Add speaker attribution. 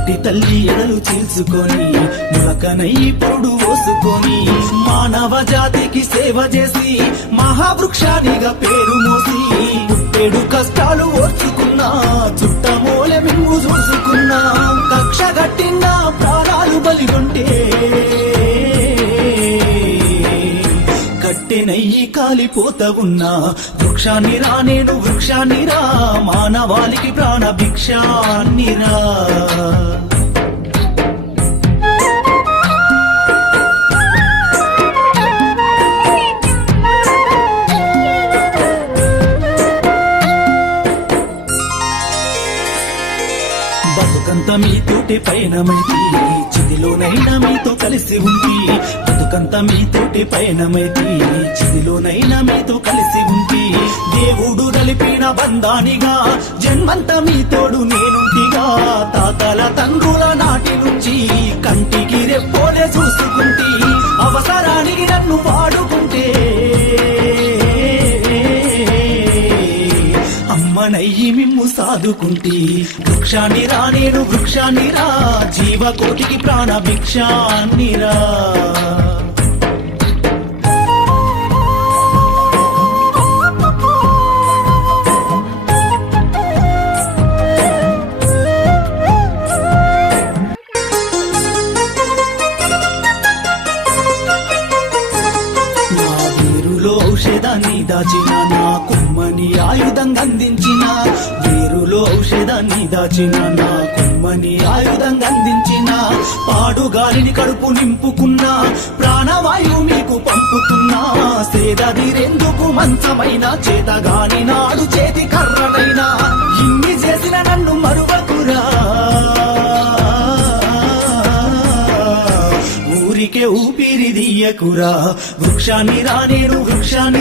Speaker 1: పుట్టి తల్లి ఎడలు చీల్చుకొని ములకనై పొడు పోసుకొని మానవ జాతికి సేవ చేసి మహావృక్షానిగా పేరు మోసి పుట్టేడు కష్టాలు ఓర్చుకున్నా కట్టెనయ్యి కాలిపోత ఉన్నా. వృక్షాన్ని రా నేను వృక్షాన్ని రా. మానవాళికి ప్రాణ భిక్షాన్ని రా. బతుకంతా మీతోటి పయనమైతే చిదిలోనైనా మీతో కలిసి ఉంది బతుకంతా మీతోటి పయనమైతే చిదిలోనైనా మీతో కలిసి ఉంది దేవుడు నలిపిన బంధానిగా జన్మంతా మీతోడు నేనుంటిగా తాతల తండ్రుల నాటి నుంచి కంటికి రెప్పోలే చూసుకుంటి అవసరానికి నన్ను వాడు మిమ్ము సాదుకుంటి వృక్షాన్ని రా నేను వృక్షాన్ని రా. జీవకోటికి ప్రాణ భిక్షాన్ని రా. నా వేరులో దాచిన నా కుమ్మని ఆయుధం అందించిన దాచిన నా కొమ్మని ఆయుధంగా అందించిన పాడు గాలిని కడుపు నింపుకున్నా ప్రాణవాయువు మీకు పంపుతున్నా సేదదిరెందుకు మంచమైన చేతగాని నాడు చేతి కర్రనైనా ఇన్ని చేసిన నన్ను మరువకురా. ఊరికే ఊపిరి దియ్యకురా వృక్షాన్ని రానేడు వృక్షాన్ని